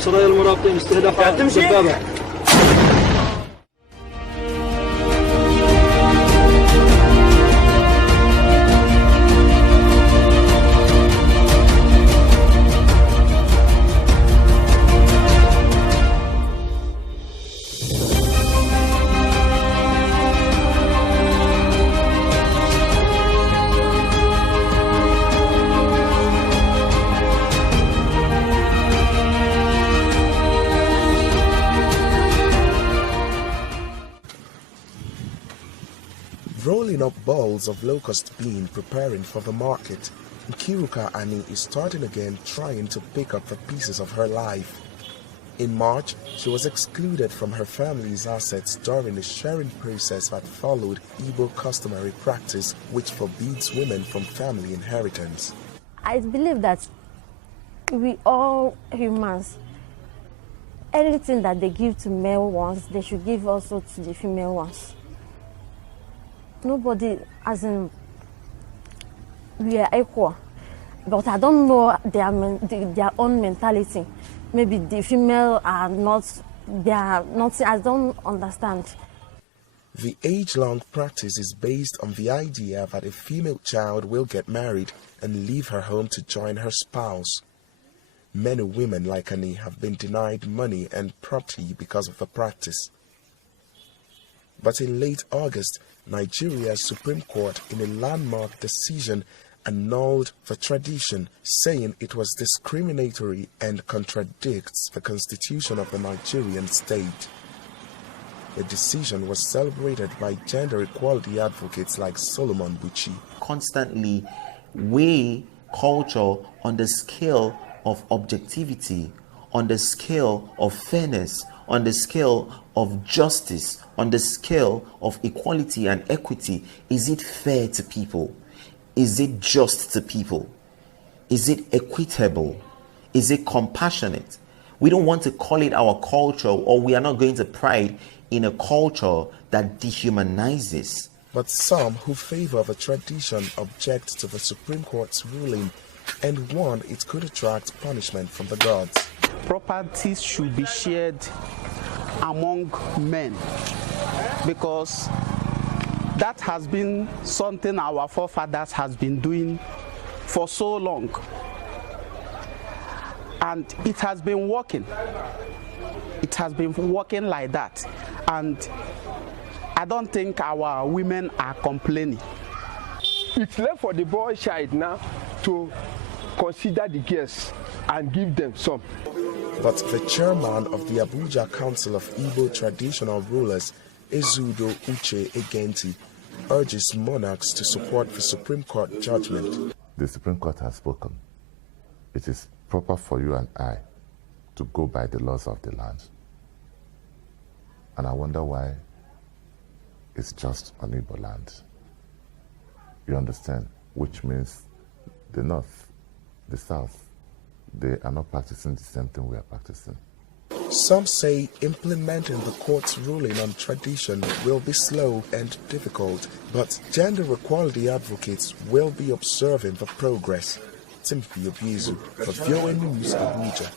سرايا المراقبين استهداف الدبابة. Rolling up balls of locust bean preparing for the market, Nkiruka Ani is starting again trying to pick up the pieces of her life. In March, she was excluded from her family's assets during the sharing process that followed Igbo customary practice which forbids women from family inheritance. I believe that we all humans, anything that they give to male ones, they should give also to the female ones. Nobody, as in, we are equal, but I don't know their own mentality. Maybe the female are not, they are not, I don't understand. The age-long practice is based on the idea that a female child will get married and leave her home to join her spouse. Many women like Annie have been denied money and property because of the practice. But in late August, Nigeria's Supreme Court, in a landmark decision, annulled the tradition, saying it was discriminatory and contradicts the constitution of the Nigerian state. The decision was celebrated by gender equality advocates like Solomon Buchi. Constantly weigh culture on the scale of objectivity, on the scale of fairness, on the scale of justice, on the scale of equality and equity. Is it fair to people? Is it just to people? Is it equitable? Is it compassionate? We don't want to call it our culture, or we are not going to pride in a culture that dehumanizes. But some who favor the tradition object to the Supreme Court's ruling and warn it could attract punishment from the gods. Properties should be shared among men, because that has been something our forefathers has been doing for so long, and it has been working. It has been working like that, and I don't think our women are complaining. It's left for the boy child now to consider the girls and give them some. But the chairman of the Abuja Council of Igbo Traditional Rulers, Ezudo Uche Egenti, urges monarchs to support the Supreme Court judgment. The Supreme Court has spoken. It is proper for you and I to go by the laws of the land. And I wonder why it's just on Igbo land. You understand? Which means the North, the South, they are not practicing the same thing we are practicing. Some say implementing the court's ruling on tradition will be slow and difficult, but gender equality advocates will be observing the progress. Timothy Obizu for VOA News, Abuja.